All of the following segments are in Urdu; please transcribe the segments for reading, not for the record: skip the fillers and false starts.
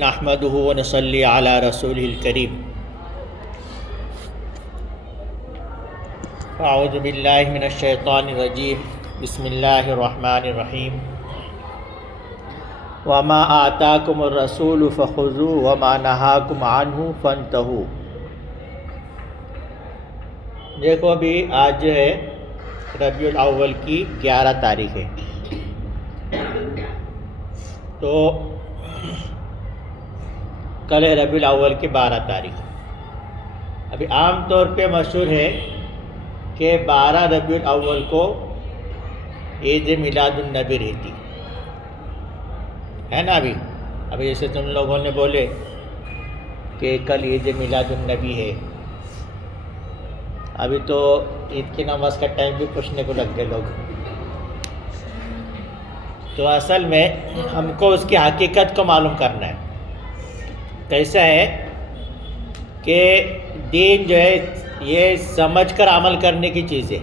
نحمده ونصلي على رسوله الكريم اعوذ باللہ من الشیطان الرجیم بسم اللہ الرحمن الرحیم وما آتاکم الرسول فخذوه وما نہاکم عنہ فانتہوا۔ دیکھو ابھی آج جو ہے ربیع الاول کی 11 تاریخ ہے، تو کل ہے ربیع الاول کی 12 تاریخ۔ ابھی عام طور پہ مشہور ہے کہ 12 ربیع الاول کو عید میلاد النبی رہتی ہے نا۔ ابھی جیسے تم لوگوں نے بولے کہ کل عید میلاد النبی ہے، ابھی تو عید کی نماز کا ٹائم بھی پوچھنے کو لگ گئے لوگ۔ تو اصل میں ہم کو اس کی حقیقت کو معلوم کرنا ہے۔ کیسا ہے کہ دین جو ہے یہ سمجھ کر عمل کرنے کی چیز ہے۔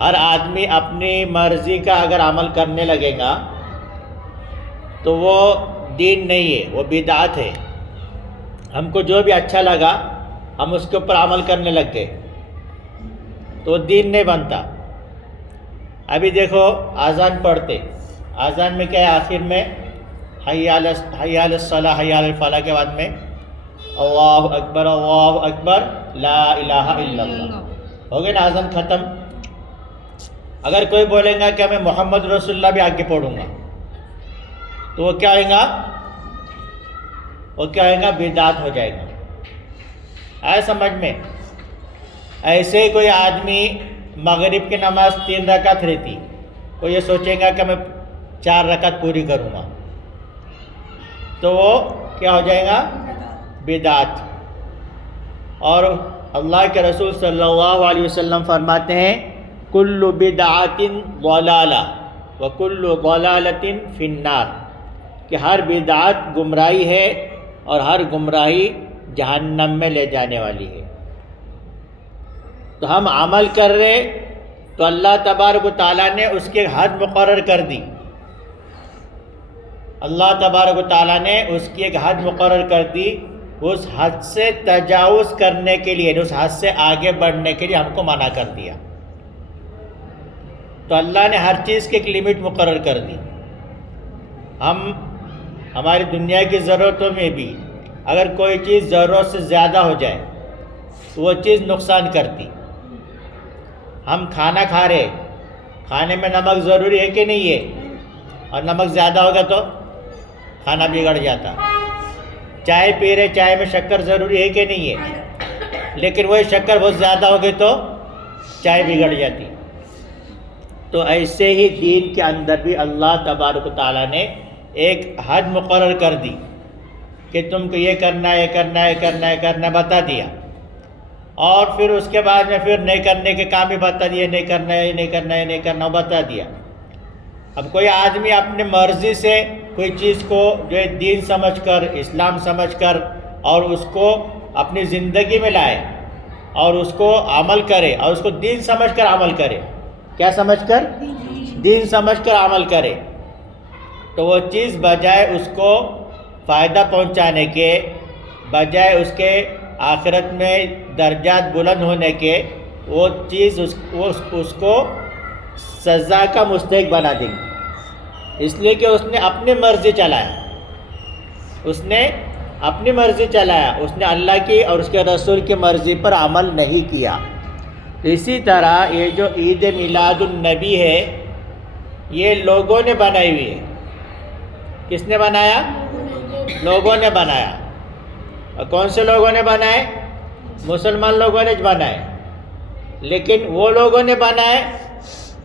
ہر آدمی اپنی مرضی کا اگر عمل کرنے لگے گا تو وہ دین نہیں ہے، وہ بدعت ہے۔ ہم کو جو بھی اچھا لگا ہم اس کے اوپر عمل کرنے لگ گئے تو دین نہیں بنتا۔ ابھی دیکھو اذان پڑھتے، اذان میں کیا ہے؟ آخر میں حی علی الصلاۃ حی علی الفلاح کے بعد میں اللہ اکبر لا الہ الا اللہ، ہو گئے نا، اذان ختم۔ اگر کوئی بولے گا کہ میں محمد رسول اللہ بھی آگے پڑھوں گا تو وہ کیا ہوگا؟ وہ کیا ہوگا؟ بدعت ہو جائے گا۔ آئے سمجھ میں؟ ایسے ہی کوئی آدمی مغرب کی نماز 3 رکعت رہتی، وہ یہ سوچے گا کہ میں 4 رکعت پوری کروں گا تو وہ کیا ہو جائے گا؟ بدعت۔ اور اللہ کے رسول صلی اللہ علیہ وسلم فرماتے ہیں کل بدعت ضلالہ وکل ضلالۃ فی النار، کہ ہر بدعت گمراہی ہے اور ہر گمراہی جہنم میں لے جانے والی ہے۔ تو ہم عمل کر رہے تو اللہ تبارک و تعالیٰ نے اس کی حد مقرر کر دی۔ اللہ تبارک و تعالیٰ نے اس کی ایک حد مقرر کر دی، اس حد سے تجاوز کرنے کے لیے، اس حد سے آگے بڑھنے کے لیے ہم کو منع کر دیا۔ تو اللہ نے ہر چیز کی ایک لمٹ مقرر کر دی۔ ہماری دنیا کی ضرورتوں میں بھی اگر کوئی چیز ضرورت سے زیادہ ہو جائے تو وہ چیز نقصان کرتی۔ ہم کھانا کھا رہے، کھانے میں نمک ضروری ہے کہ نہیں ہے؟ اور نمک زیادہ ہوگا تو کھانا بگڑ جاتا۔ چائے پی رہے، چائے میں شکر ضروری ہے کہ نہیں ہے؟ لیکن وہی شکر بہت زیادہ ہو گئی تو چائے بگڑ جاتی۔ تو ایسے ہی دین کے اندر بھی اللہ تبارک و تعالیٰ نے ایک حد مقرر کر دی کہ تم کو یہ کرنا ہے، یہ کرنا ہے، یہ کرنا ہے، کرنا بتا دیا، اور پھر اس کے بعد میں پھر نہیں کرنے کے کام بھی بتا دیا، نہیں کرنا ہے، نہیں کرنا ہے، نہیں کرنا بتا دیا۔ اب کوئی آدمی اپنے مرضی سے کوئی چیز کو جو ہے دین سمجھ کر، اسلام سمجھ کر، اور اس کو اپنی زندگی میں لائے اور اس کو عمل کرے اور اس کو دین سمجھ کر عمل کرے، کیا سمجھ کر؟ دین سمجھ کر عمل کرے، تو وہ چیز بجائے اس کو فائدہ پہنچانے کے، بجائے اس کے آخرت میں درجات بلند ہونے کے، وہ چیز اس کو سزا کا مستحق بنا دیں گے، اس لیے کہ اس نے اپنی مرضی چلایا، اس نے اپنی مرضی چلایا، اس نے اللہ کی اور اس کے رسول کی مرضی پر عمل نہیں کیا۔ اسی طرح یہ جو عید میلاد النبی ہے یہ لوگوں نے بنائی ہوئی ہے۔ کس نے بنایا؟ لوگوں نے بنایا۔ اور کون سے لوگوں نے بنائے؟ مسلمان لوگوں نے بنائے، لیکن وہ لوگوں نے بنائے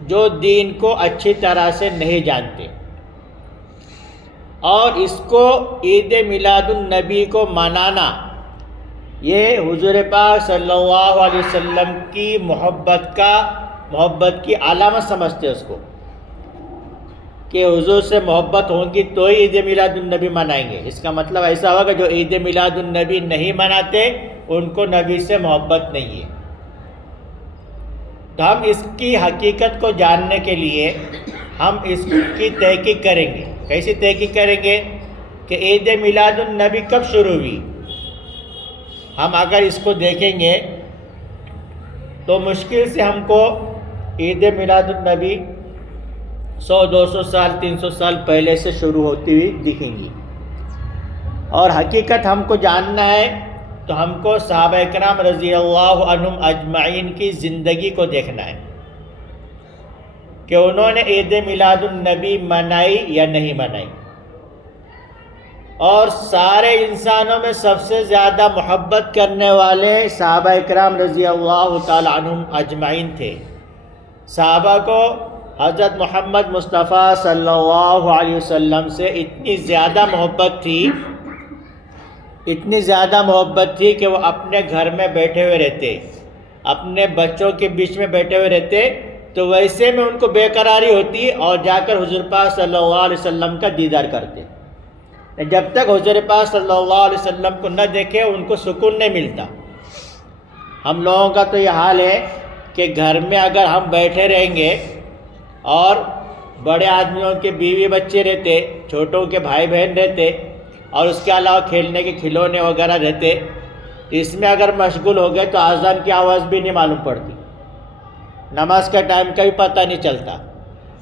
جو دین کو اچھی طرح سے نہیں جانتے، اور اس کو عید میلاد النبی کو منانا یہ حضور پاک صلی اللہ علیہ وسلم کی محبت کی علامت سمجھتے اس کو، کہ حضور سے محبت ہوگی تو ہی عید میلاد النبی منائیں گے۔ اس کا مطلب ایسا ہوگا جو عید میلاد النبی نہیں مناتے ان کو نبی سے محبت نہیں ہے۔ تو ہم اس کی حقیقت کو جاننے کے لیے ہم اس کی تحقیق کریں گے۔ کیسی تحقیق کریں گے؟ کہ عید میلاد النبی کب شروع ہوئی. ہم اگر اس کو دیکھیں گے تو مشکل سے ہم کو عید میلاد النبی 100-200 سال 300 سال پہلے سے شروع ہوتی ہوئی دکھیں گی. اور حقیقت ہم کو جاننا ہے تو ہم کو صحابہ کرام رضی اللہ عنہم اجمعین کی زندگی کو دیکھنا ہے کہ انہوں نے عید میلاد النبی منائی یا نہیں منائی. اور سارے انسانوں میں سب سے زیادہ محبت کرنے والے صحابہ کرام رضی اللہ تعالی عنہم اجمعین تھے. صحابہ کو حضرت محمد مصطفیٰ صلی اللہ علیہ وسلم سے اتنی زیادہ محبت تھی کہ وہ اپنے گھر میں بیٹھے ہوئے رہتے, اپنے بچوں کے بیچ میں بیٹھے ہوئے رہتے, تو ویسے میں ان کو بے قراری ہوتی اور جا کر حضور پاک صلی اللہ علیہ وسلم کا دیدار کرتے. جب تک حضور پاک صلی اللہ علیہ وسلم کو نہ دیکھے ان کو سکون نہیں ملتا. ہم لوگوں کا تو یہ حال ہے کہ گھر میں اگر ہم بیٹھے رہیں گے اور بڑے آدمیوں کے بیوی بچے رہتے, چھوٹوں کے بھائی بہن رہتے, اور اس کے علاوہ کھیلنے کے کھلونے وغیرہ رہتے, اس میں اگر مشغول ہو گئے تو اذان کی آواز بھی نہیں معلوم پڑتی, نماز کا ٹائم کا بھی پتہ نہیں چلتا.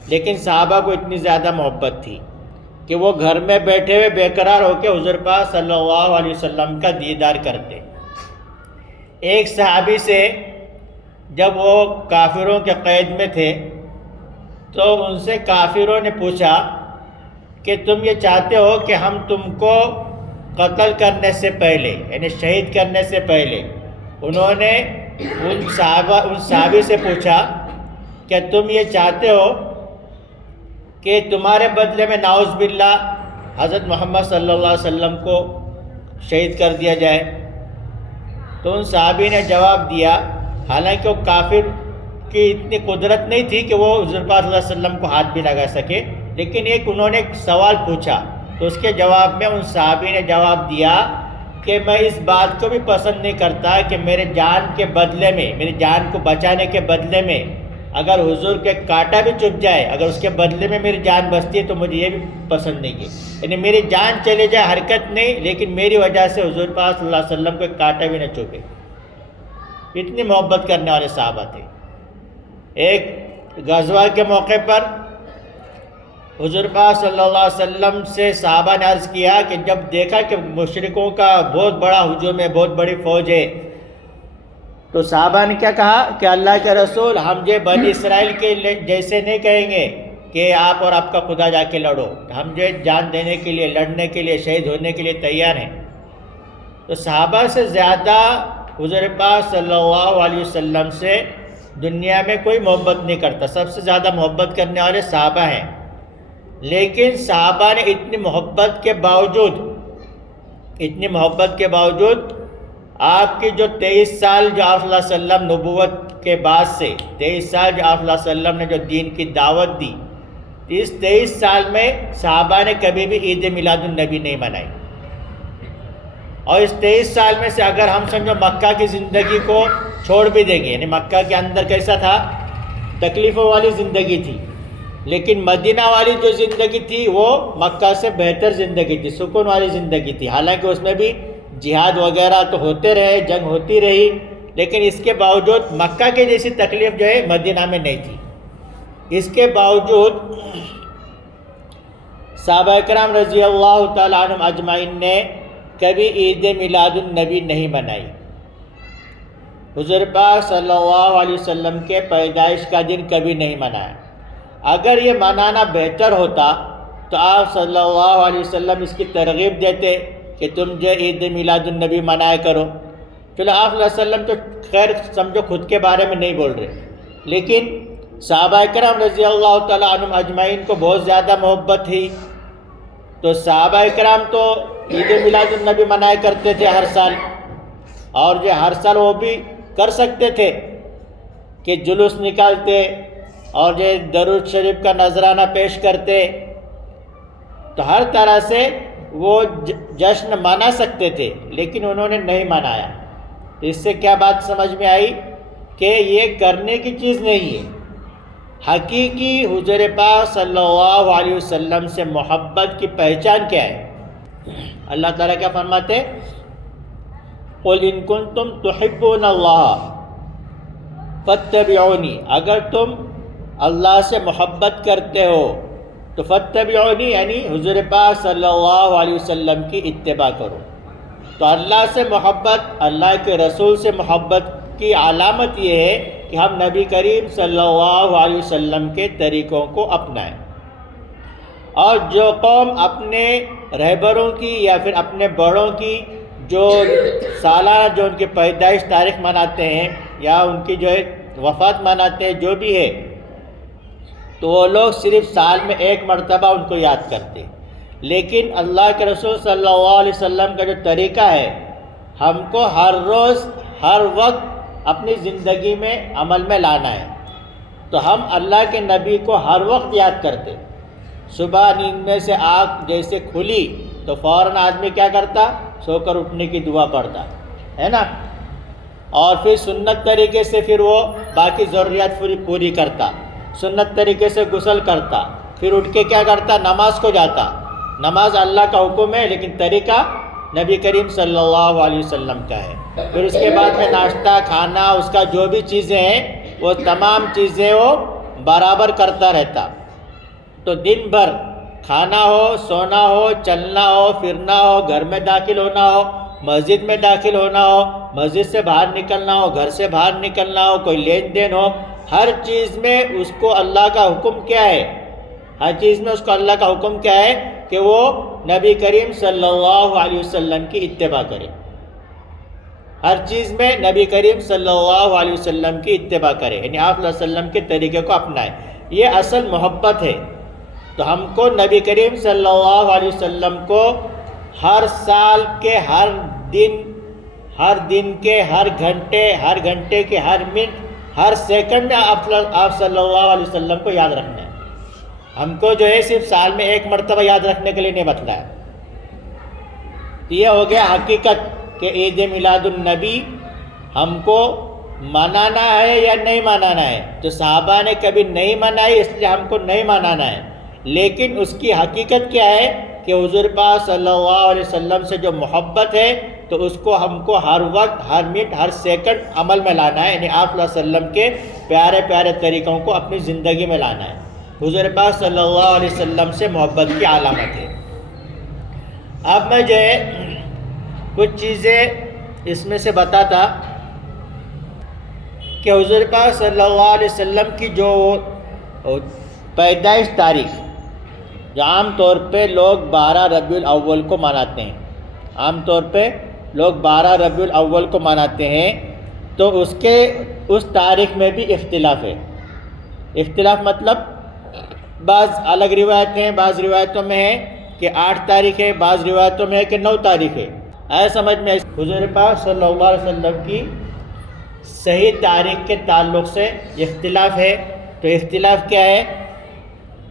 لیکن صحابہ کو اتنی زیادہ محبت تھی کہ وہ گھر میں بیٹھے ہوئے بے قرار ہو کے حضور پاک صلی اللہ علیہ وسلم کا دیدار کرتے. ایک صحابی سے جب وہ کافروں کے قید میں تھے تو ان سے کافروں نے پوچھا کہ تم یہ چاہتے ہو کہ ہم تم کو قتل کرنے سے پہلے یعنی شہید کرنے سے پہلے, انہوں نے ان صحابی سے پوچھا کہ تم یہ چاہتے ہو کہ تمہارے بدلے میں نعوذ باللہ حضرت محمد صلی اللہ علیہ وسلم کو شہید کر دیا جائے؟ تو ان صحابی نے جواب دیا, حالانکہ وہ کافر کی اتنی قدرت نہیں تھی کہ وہ حضور پاک صلی اللہ علیہ وسلم کو ہاتھ بھی لگا سکے, لیکن انہوں نے ایک سوال پوچھا تو اس کے جواب میں ان صحابی نے جواب دیا کہ میں اس بات کو بھی پسند نہیں کرتا کہ میرے جان کے بدلے میں, میری جان کو بچانے کے بدلے میں اگر حضور کے کانٹا بھی چبھ جائے, اگر اس کے بدلے میں میری جان بچتی ہے تو مجھے یہ بھی پسند نہیں ہے. یعنی میری جان چلے جائے حرکت نہیں, لیکن میری وجہ سے حضور پاک صلی اللہ علیہ وسلم کو ایک کانٹا بھی نہ چبھے. اتنی محبت کرنے والے صحابہ تھے. ایک غزوہ کے موقع پر حضور پاک صلی اللہ علیہ وسلم سے صحابہ نے عرض کیا کہ جب دیکھا کہ مشرکوں کا بہت بڑا ہجوم ہے, بہت بڑی فوج ہے, تو صحابہ نے کیا کہا کہ اللہ کے رسول ہم جو بنی اسرائیل کے جیسے نہیں کہیں گے کہ آپ اور آپ کا خدا جا کے لڑو, ہم جو جان دینے کے لیے, لڑنے کے لیے, شہید ہونے کے لیے تیار ہیں. تو صحابہ سے زیادہ حضور پاک صلی اللہ علیہ وسلم سے دنیا میں کوئی محبت نہیں کرتا. سب سے زیادہ محبت کرنے والے صحابہ ہیں. لیکن صحابہ نے اتنی محبت کے باوجود آپ کی جو 23 سال جو آپ صلی اللہ علیہ وسلم نبوت کے بعد سے 23 سال جو آپ صلی اللہ علیہ وسلم نے جو دین کی دعوت دی, اس 23 سال میں صحابہ نے کبھی بھی عید میلاد النبی نہیں منائی. اور اس 23 سال میں سے اگر ہم سمجھو مکہ کی زندگی کو چھوڑ بھی دیں گے, یعنی مکہ کے اندر کیسا تھا, تکلیفوں والی زندگی تھی, لیکن مدینہ والی جو زندگی تھی وہ مکہ سے بہتر زندگی تھی, سکون والی زندگی تھی. حالانکہ اس میں بھی جہاد وغیرہ تو ہوتے رہے, جنگ ہوتی رہی, لیکن اس کے باوجود مکہ کے جیسی تکلیف جو ہے مدینہ میں نہیں تھی. اس کے باوجود صحابہ کرام رضی اللہ تعالیٰ عنہم اجمعین نے کبھی عید میلاد النبی نہیں منائی. حضور پاک صلی اللہ علیہ وسلم کے پیدائش کا دن کبھی نہیں منایا. اگر یہ منانا بہتر ہوتا تو آپ صلی اللہ علیہ وسلم اس کی ترغیب دیتے کہ تم جو عید میلاد النبی منایا کرو. چلو آپ صلی اللہ علیہ وسلم تو خیر سمجھو خود کے بارے میں نہیں بول رہے, لیکن صحابہ کرام رضی اللہ تعالیٰ عنہم اجمعین کو بہت زیادہ محبت تھی. تو صحابہ کرام تو عید میلاد النبی منایا کرتے تھے ہر سال, اور جو ہر سال وہ بھی کر سکتے تھے کہ جلوس نکالتے اور جو درود شریف کا نذرانہ پیش کرتے, تو ہر طرح سے وہ جشن منا سکتے تھے, لیکن انہوں نے نہیں منایا. اس سے کیا بات سمجھ میں آئی کہ یہ کرنے کی چیز نہیں ہے. حقیقی حضور پاک صلی اللہ علیہ وسلم سے محبت کی پہچان کیا ہے اللہ تعالیٰ کیا فرماتے؟ قُلْ إِن كُنتُمْ تُحِبُّونَ اللَّهَ فَاتَّبِعُونِي، اگر تم اللہ سے محبت کرتے ہو تو فَاتَّبِعُونِی یعنی حضور پاک صلی اللہ علیہ وسلم کی اتباع کرو۔ تو اللہ سے محبت، اللہ کے رسول سے محبت کی علامت یہ ہے کہ ہم نبی کریم صلی اللہ علیہ وسلم کے طریقوں کو اپنائیں۔ اور جو قوم اپنے رہبروں کی یا پھر اپنے بڑوں کی جو سالانہ جو ان کی پیدائش تاریخ مناتے ہیں یا ان کی جو ہے وفات مناتے ہیں جو بھی ہے، تو وہ لوگ صرف سال میں ایک مرتبہ ان کو یاد کرتے، لیکن اللہ کے رسول صلی اللہ علیہ وسلم کا جو طریقہ ہے ہم کو ہر روز ہر وقت اپنی زندگی میں عمل میں لانا ہے۔ تو ہم اللہ کے نبی کو ہر وقت یاد کرتے۔ صبح نیند میں سے آنکھ جیسے کھلی تو فوراً آدمی کیا کرتا؟ سو کر اٹھنے کی دعا پڑھتا ہے نا، اور پھر سنت طریقے سے پھر وہ باقی ضروریات پوری کرتا، سنت طریقے سے غسل کرتا، پھر اٹھ کے کیا کرتا؟ نماز کو جاتا۔ نماز اللہ کا حکم ہے لیکن طریقہ نبی کریم صلی اللہ علیہ وسلم کا ہے۔ پھر اس کے بعد میں ناشتہ کھانا اس کا جو بھی چیزیں ہیں وہ تمام چیزیں وہ برابر کرتا رہتا۔ تو دن بھر کھانا ہو، سونا ہو، چلنا ہو، پھرنا ہو، گھر میں داخل ہونا ہو، مسجد میں داخل ہونا ہو، مسجد سے باہر نکلنا ہو، گھر سے باہر نکلنا ہو، کوئی لین دین ہو، ہر چیز میں اس کو اللہ کا حکم کیا ہے؟ ہر چیز میں اس کو اللہ کا حکم کیا ہے کہ وہ نبی کریم صلی اللہ علیہ وسلم کی اتباع کرے۔ ہر چیز میں نبی کریم صلی اللہ علیہ وسلم کی اتباع کرے، یعنی آپ صلی اللہ علیہ وسلم کے طریقے کو اپنائے۔ یہ اصل محبت ہے۔ تو ہم کو نبی کریم صلی اللہ علیہ وسلم کو ہر سال کے ہر دن کے ہر گھنٹے کے ہر منٹ ہر سیکنڈ میں آپ صلی اللہ علیہ وسلم کو یاد رکھنا ہے۔ ہم کو جو ہے صرف سال میں ایک مرتبہ یاد رکھنے کے لیے نہیں بتلایا۔ یہ ہو گیا حقیقت کہ عید میلاد النبی ہم کو منانا ہے یا نہیں منانا ہے۔ تو صحابہ نے کبھی نہیں منائی اس لیے ہم کو نہیں منانا ہے، لیکن اس کی حقیقت کیا ہے کہ حضور پاک صلی اللہ علیہ وسلم سے جو محبت ہے تو اس کو ہم کو ہر وقت ہر منٹ ہر سیکنڈ عمل میں لانا ہے، یعنی آپ صلی اللہ علیہ وسلم کے پیارے پیارے طریقوں کو اپنی زندگی میں لانا ہے۔ حضور پاک صلی اللہ علیہ وسلم سے محبت کی علامت ہے۔ اب میں جو ہے کچھ چیزیں اس میں سے بتاتا کہ حضور پاک صلی اللہ علیہ وسلم کی جو پیدائش تاریخ جو عام طور پہ لوگ 12 ربیع الاول کو مناتے ہیں، عام طور پہ لوگ 12 ربیع الاول کو مناتے ہیں، تو اس تاریخ میں بھی اختلاف ہے۔ اختلاف مطلب بعض الگ روایتیں ہیں، بعض روایتوں میں ہے کہ 8 تاریخ ہے، بعض روایتوں میں ہے کہ 9 تاریخ ہے۔ ایسا سمجھ میں حضور پاک صلی اللہ علیہ وسلم کی صحیح تاریخ کے تعلق سے اختلاف ہے۔ تو اختلاف کیا ہے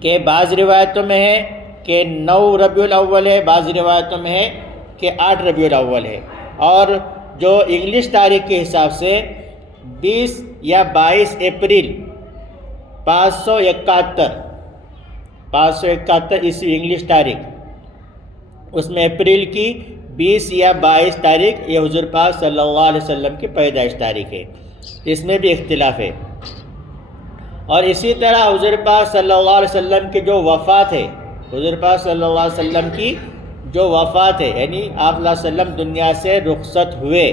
کہ بعض روایتوں میں ہے کہ 9 ربیع الاول ہے، بعض روایتوں میں ہے کہ 8 ربیع الاول ہے، اور جو انگلش تاریخ کے حساب سے 20 یا 22 اپریل 571 عیسوی انگلش تاریخ، اس میں اپریل کی 20 یا 22 تاریخ یہ حضور پاک صلی اللہ علیہ وسلم کی پیدائش تاریخ ہے۔ اس میں بھی اختلاف ہے۔ اور اسی طرح حضور پاک صلی اللہ علیہ وسلم کی جو وفات ہے، حضور پاک صلی اللہ علیہ وسلم کی جو وفات ہے، یعنی آپ صلی اللہ علیہ وسلم دنیا سے رخصت ہوئے،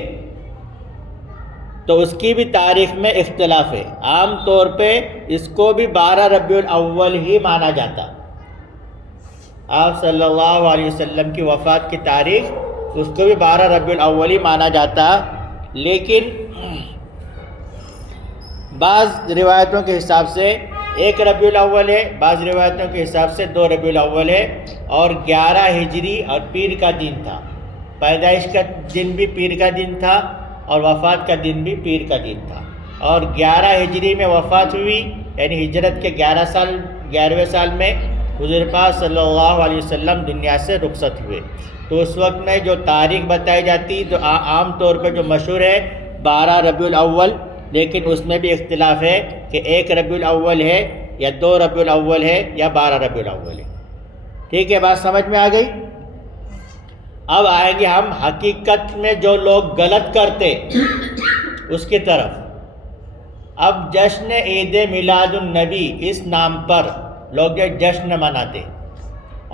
تو اس کی بھی تاریخ میں اختلاف ہے۔ عام طور پہ اس کو بھی 12 ربیع الاول ہی مانا جاتا۔ آپ صلی اللہ علیہ وسلم کی وفات کی تاریخ اس کو بھی 12 ربیع الاول ہی مانا جاتا، لیکن بعض روایتوں کے حساب سے 1 ربیع الاول ہے، بعض روایتوں کے حساب سے 2 ربیع الاول ہے، اور 11 ہجری اور پیر کا دن تھا۔ پیدائش کا دن بھی پیر کا دن تھا اور وفات کا دن بھی پیر کا دن تھا، اور 11 ہجری میں وفات ہوئی، یعنی ہجرت کے 11ویں سال میں حضور پاک صلی اللہ علیہ وسلم دنیا سے رخصت ہوئے۔ تو اس وقت میں جو تاریخ بتائی جاتی تو عام طور پہ جو مشہور ہے 12 ربیع الاول، لیکن اس میں بھی اختلاف ہے کہ 1 ربیع الاول ہے یا 2 ربیع الاول ہے یا 12 ربیع الاول ہے۔ ٹھیک ہے، بات سمجھ میں آ گئی؟ اب آئیں گے ہم حقیقت میں جو لوگ غلط کرتے اس کی طرف۔ اب جشن عید میلاد النبی اس نام پر لوگ یہ جشن مناتے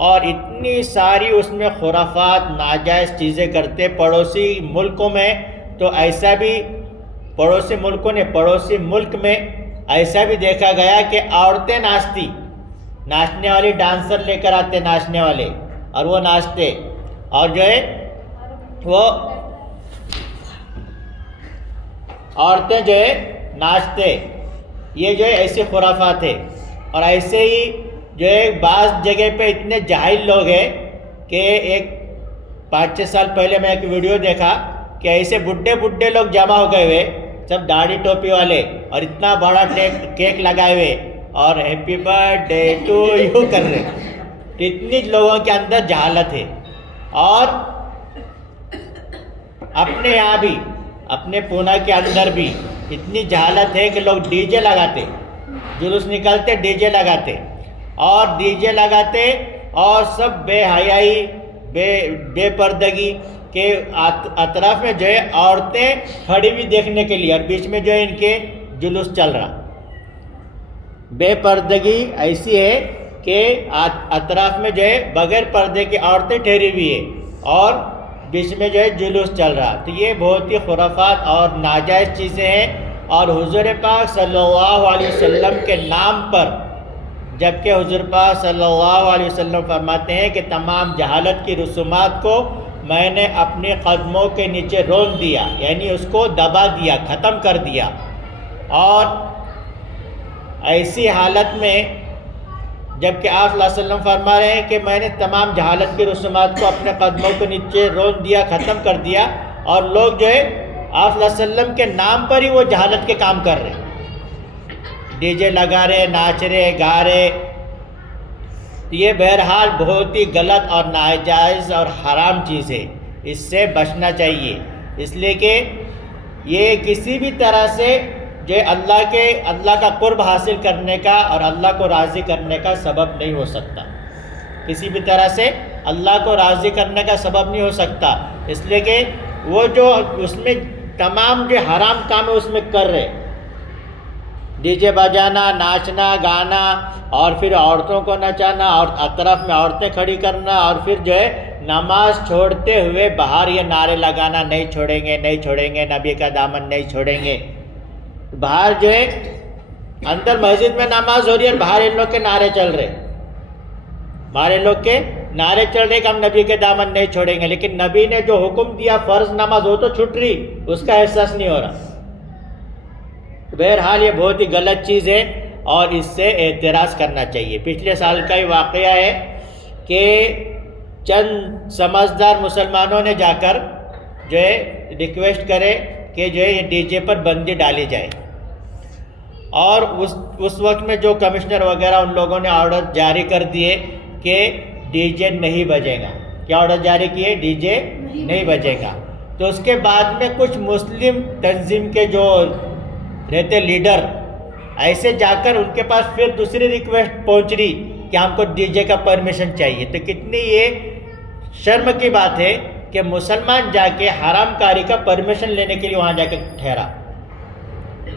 اور اتنی ساری اس میں خرافات ناجائز چیزیں کرتے۔ پڑوسی ملکوں میں تو ایسا بھی، پڑوسی ملکوں نے پڑوسی ملک میں ایسا بھی دیکھا گیا کہ عورتیں ناچنے والی ڈانسر لے کر آتے ناچنے والے، اور وہ ناچتے، اور جو ہے وہ عورتیں جو ہے ناچتے۔ یہ جو ہے ایسی خرافات ہے۔ اور ایسے ہی جو ہے بعض جگہ پہ اتنے جاہل لوگ ہیں کہ ایک 5-6 سال پہلے میں ایک ویڈیو دیکھا کہ ایسے بڈھے لوگ جمع ہو گئے ہوئے، سب داڑھی ٹوپی والے، اور اتنا بڑا کیک لگائے ہوئے اور happy birthday to you کر رہے۔ اتنی لوگوں کے اندر جہالت ہے۔ اور اپنے یہاں بھی، اپنے پونا کے اندر بھی اتنی جہالت ہے کہ لوگ ڈی جے لگاتے، جلوس نکلتے ڈی جے لگاتے، اور ڈی جے لگاتے، اور سب بے حیائی، بے پردگی کے اطراف میں جو ہے عورتیں کھڑی ہوئی دیکھنے کے لیے، اور بیچ میں جو ہے ان کے جلوس چل رہا۔ بے پردگی ایسی ہے کہ اطراف میں جو ہے بغیر پردے کی عورتیں ٹھہری ہوئی ہے، اور بیچ میں جو ہے جلوس چل رہا۔ تو یہ بہت ہی خرافات اور ناجائز چیزیں ہیں۔ اور حضور پاک صلی اللہ علیہ وسلم کے نام پر، جبکہ حضور پاک صلی اللہ علیہ وسلم فرماتے ہیں کہ تمام جہالت کی رسومات کو میں نے اپنے قدموں کے نیچے رون دیا، یعنی اس کو دبا دیا، ختم کر دیا۔ اور ایسی حالت میں جبکہ آپ صلی اللہ علیہ وسلم فرما رہے ہیں کہ میں نے تمام جہالت کی رسومات کو اپنے قدموں کے نیچے رون دیا، ختم کر دیا، اور لوگ جو ہے آپ صلی اللہ علیہ وسلم کے نام پر ہی وہ جہالت کے کام کر رہے ہیں، ڈی جے لگا رہے، ناچ رہے، گا رہے۔ یہ بہرحال بہت ہی غلط اور ناجائز اور حرام چیز ہے، اس سے بچنا چاہیے، اس لیے کہ یہ کسی بھی طرح سے جو اللہ کا قرب حاصل کرنے کا اور اللہ کو راضی کرنے کا سبب نہیں ہو سکتا، کسی بھی طرح سے اللہ کو راضی کرنے کا سبب نہیں ہو سکتا۔ اس لیے کہ وہ جو اس میں تمام جو حرام کام ہے اس میں کر رہے، ڈی جے بجانا، ناچنا گانا، اور پھر عورتوں کو نچانا، اور اطراف میں عورتیں کھڑی کرنا، اور پھر جو ہے نماز چھوڑتے ہوئے باہر یہ نعرے لگانا، نہیں چھوڑیں گے، نہیں چھوڑیں گے، نبی کا دامن نہیں چھوڑیں گے۔ باہر جو ہے اندر مسجد میں نماز ہو رہی ہے، اور باہر ان لوگ کے نعرے چل رہے، باہر ان لوگ کے نعرے چل رہے کہ ہم نبی کے دامن نہیں چھوڑیں گے، لیکن نبی نے جو حکم دیا فرض نماز وہ تو چھوٹ رہی، اس کا احساس نہیں ہو رہا۔ بہرحال یہ بہت ہی غلط چیز ہے، اور اس سے اعتراض کرنا چاہیے۔ پچھلے سال کا ہی واقعہ ہے کہ چند سمجھدار مسلمانوں نے جا کر جو ہے ریکویسٹ کرے کہ جو ہے یہ ڈی جے پر بندی ڈالی جائے، اور اس وقت میں جو کمشنر وغیرہ ان لوگوں نے آرڈر جاری کر دیے کہ ڈی جے نہیں بجے گا۔ کیا آرڈر جاری کیے؟ ڈی جے نہیں بجے گا۔ تو اس کے بعد میں کچھ مسلم تنظیم کے جو رہتے لیڈر، ایسے جا کر ان کے پاس پھر دوسری ریکویسٹ پہنچ رہی کہ ہم کو ڈی جے کا پرمیشن چاہیے۔ تو کتنی یہ شرم کی بات ہے کہ مسلمان جا کے حرام کاری کا پرمیشن لینے کے لیے وہاں جا کے ٹھہرا،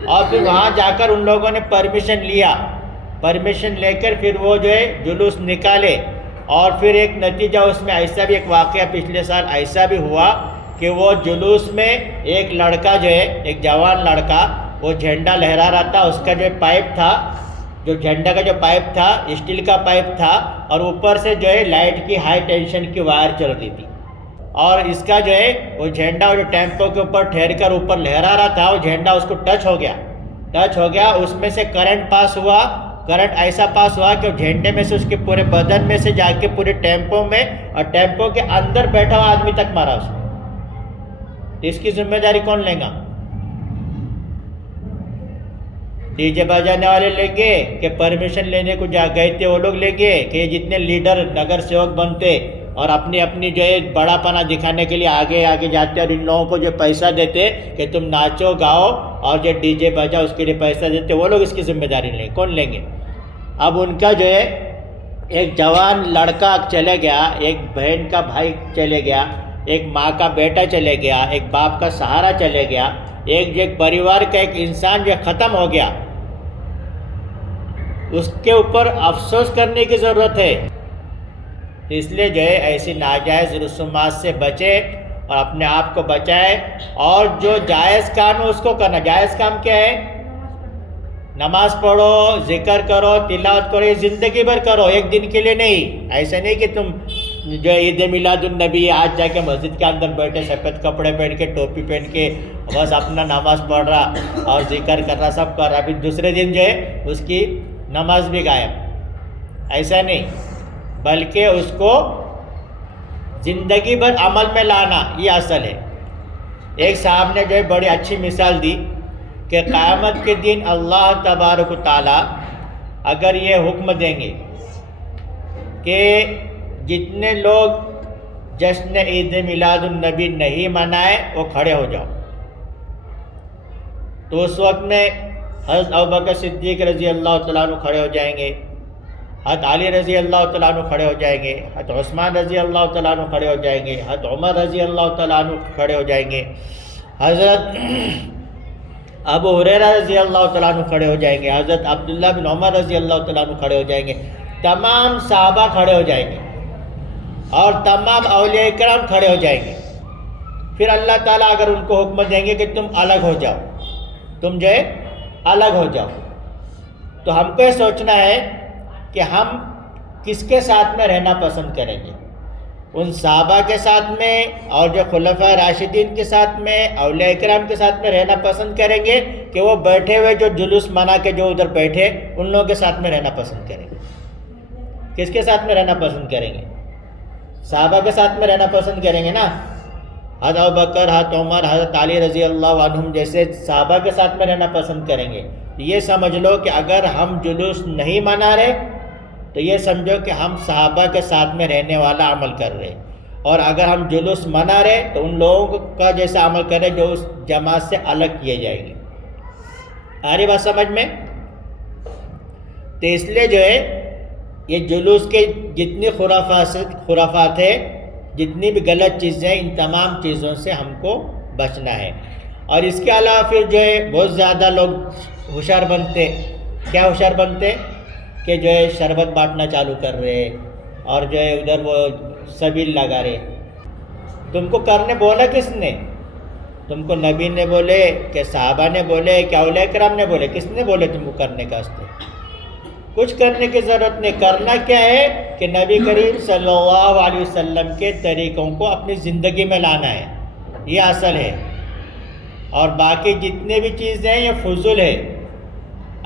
اور پھر وہاں جا کر ان لوگوں نے پرمیشن لیا، پرمیشن لے کر پھر وہ جو ہے جلوس نکالے۔ اور پھر ایک نتیجہ اس میں ایسا بھی، ایک واقعہ پچھلے سال ایسا بھی ہوا کہ وہ جلوس میں ایک لڑکا جو ہے، ایک جوان لڑکا، وہ جھنڈا لہرا رہا تھا، اس کا جو پائپ تھا، جو جھنڈا کا جو پائپ تھا اسٹیل کا پائپ تھا، اور اوپر سے جو ہے لائٹ کی ہائی ٹینشن کی وائر چل رہی تھی، اور اس کا جو ہے وہ جھنڈا جو ٹیمپو کے اوپر ٹھہر کر اوپر لہرا رہا تھا، وہ جھنڈا اس کو ٹچ ہو گیا، اس میں سے کرنٹ پاس ہوا، کرنٹ ایسا پاس ہوا کہ جھنڈے میں سے اس کے پورے بدن میں سے جا کے پورے ٹیمپو میں، اور ٹیمپو کے اندر بیٹھا ہوا آدمی تک مارا اس کو۔ اس کی ذمہ داری کون لے گا؟ ڈی جے بجانے والے لیں گے کہ پرمیشن لینے کو جا گئے تھے وہ لوگ لیں گے کہ جتنے لیڈر نگر سیوک بنتے اور اپنی جو ہے بڑا پنا دکھانے کے لیے آگے جاتے اور ان لوگوں کو جو پیسہ دیتے کہ تم ناچو گاؤ اور جو ڈی جے بجا اس کے لیے پیسہ دیتے، وہ لوگ اس کی ذمہ داری لیں گے، کون لیں گے؟ اب ان کا جو ہے ایک جوان لڑکا چلے گیا، ایک بہن کا بھائی چلے گیا، ایک ماں کا بیٹا چلے گیا، ایک باپ کا سہارا چلے گیا، ایک پریوار کا ایک انسان جو ختم ہو گیا، اس کے اوپر افسوس کرنے کی ضرورت ہے۔ اس لیے جو ہے ایسی ناجائز رسومات سے بچے اور اپنے آپ کو بچائے، اور جو جائز کام ہے اس کو کرنا۔ جائز کام کیا ہے؟ نماز پڑھو، ذکر کرو، تلاوت کرو، یہ زندگی بھر کرو، ایک دن کے لیے نہیں۔ ایسا نہیں کہ تم جو عید میلاد النبی آج جا کے مسجد کے اندر بیٹھے سفید کپڑے پہن کے ٹوپی پہن کے بس اپنا نماز پڑھ رہا اور ذکر کر رہا، سب کر رہا، پھر دوسرے دن جو ہے اس کی نماز بھی غائب۔ ایسا نہیں، بلکہ اس کو زندگی بھر عمل میں لانا، یہ اصل ہے۔ ایک صاحب نے جو ہے بڑی اچھی مثال دی کہ قیامت کے دن اللہ تبارک و تعالیٰ اگر یہ حکم دیں گے کہ جتنے لوگ جشن عید میلاد النبی نہیں منائے وہ کھڑے ہو جاؤ، تو اس وقت میں حضرت ابوبکر صدیق رضی اللہ تعالیٰ عنہ کھڑے ہو جائیں گے، حضرت علی رضی اللہ تعالیٰ عنہ کھڑے ہو جائیں گے، حضرت عثمان رضی اللہ تعالیٰ عنہ کھڑے ہو جائیں گے، حضرت عمر رضی اللہ تعالیٰ عنہ کھڑے ہو جائیں گے، حضرت ابو ہریرہ رضی اللہ تعالیٰ عنہ کھڑے ہو جائیں گے، حضرت عبداللہ بن عمر رضی اللہ تعالیٰ عنہ کھڑے ہو جائیں گے، تمام صحابہ کھڑے ہو جائیں گے اور تمام اولیاء کرام کھڑے ہو جائیں گے۔ پھر اللہ تعالیٰ اگر ان کو حکم دیں گے کہ تم الگ ہو جاؤ، تم جو ہے الگ ہو جاؤ، تو ہم کو یہ سوچنا ہے کہ ہم کس کے ساتھ میں رہنا پسند کریں گے، ان صحابہ کے ساتھ میں اور جو خلفاء راشدین کے ساتھ میں، اولیاء کرام کے ساتھ میں رہنا پسند کریں گے کہ وہ بیٹھے ہوئے جو جلوس منا کے جو ادھر بیٹھے ان لوگوں کے ساتھ میں رہنا پسند کریں گے؟ کس کے ساتھ میں رہنا پسند کریں گے؟ صحابہ کے ساتھ میں رہنا پسند کریں گے نا، حضرت ابوبکر، حضرت عمر، حضرت علی رضی اللہ عنہم جیسے صحابہ کے ساتھ میں رہنا پسند کریں گے۔ یہ سمجھ لو کہ اگر ہم جلوس نہیں منا رہے تو یہ سمجھو کہ ہم صحابہ کے ساتھ میں رہنے والا عمل کر رہے، اور اگر ہم جلوس منا رہے تو ان لوگوں کا جیسا عمل کر رہے جو اس جماعت سے الگ کیے جائیں گے۔ آ رہی بات سمجھ میں؟ تو اس لیے جو ہے یہ جلوس کے جتنی خرافات ہے، جتنی بھی غلط چیزیں ہیں، ان تمام چیزوں سے ہم کو بچنا ہے۔ اور اس کے علاوہ پھر جو ہے بہت زیادہ لوگ ہوشیار بنتے، کیا ہوشیار بنتے کہ جو ہے شربت بانٹنا چالو کر رہے اور جو ہے ادھر وہ سبیل لگا رہے۔ تم کو کرنے بولا کس نے؟ تم کو نبی نے بولے کہ صحابہ نے بولے کہ اولیاء کرام نے بولے؟ کس نے بولے تم کو کرنے کا؟ کچھ کرنے کی ضرورت نہیں۔ کرنا کیا ہے کہ نبی کریم صلی اللہ علیہ وسلم کے طریقوں کو اپنی زندگی میں لانا ہے، یہ اصل ہے۔ اور باقی جتنے بھی چیزیں ہیں یہ فضول ہے۔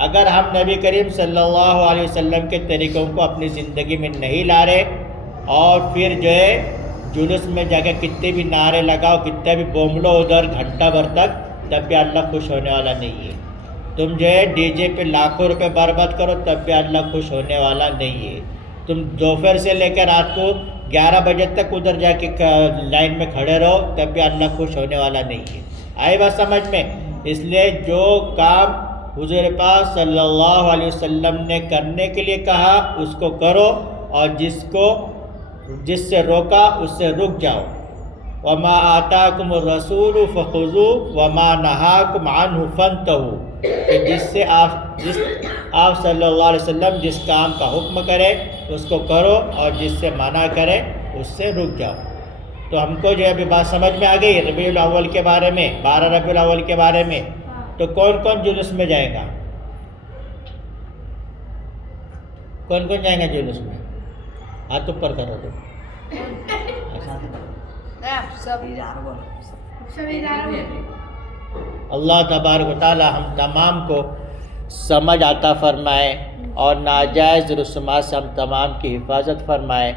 اگر ہم نبی کریم صلی اللہ علیہ وسلم کے طریقوں کو اپنی زندگی میں نہیں لا رہے اور پھر جو ہے جلوس میں جا کے کتنے بھی نعرے لگاؤ، کتنے بھی بوم لو ادھر گھنٹہ بھر تک، تب بھی اللہ خوش ہونے والا نہیں ہے۔ تم جو ہے ڈی جے پہ لاکھوں روپے برباد کرو، تب بھی اللہ خوش ہونے والا نہیں ہے۔ تم دوپہر سے لے کر رات کو 11 بجے تک ادھر جا کے لائن میں کھڑے رہو، تب بھی اللہ خوش ہونے والا نہیں ہے۔ آئی بات سمجھ میں؟ اس لیے جو کام حضور پاک صلی اللہ علیہ وسلم نے کرنے کے لیے کہا اس کو کرو، اور جس سے روکا اس سے رک جاؤ۔ وما آتاکم الرسول فخذوہ وما نہاکم عنہ فانتہوا، کہ جس آپ صلی اللہ علیہ وسلم جس کام کا حکم کرے اس کو کرو، اور جس سے منع کرے اس سے رک جاؤ۔ تو ہم کو جو ہے ابھی بات سمجھ میں آ گئی ربیع الاول کے بارے میں، 12 ربیع الاول کے بارے میں۔ تو کون کون جلوس میں جائے گا؟ کون کون جائیں گا جلوس میں؟ ہاتھ اوپر کرو تو اللہ تبارک و تعالی ہم تمام کو سمجھ عطا فرمائے اور ناجائز رسومات سے ہم تمام کی حفاظت فرمائے،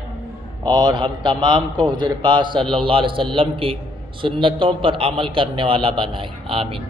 اور ہم تمام کو حضور پاک صلی اللہ علیہ وسلم کی سنتوں پر عمل کرنے والا بنائے۔ آمین۔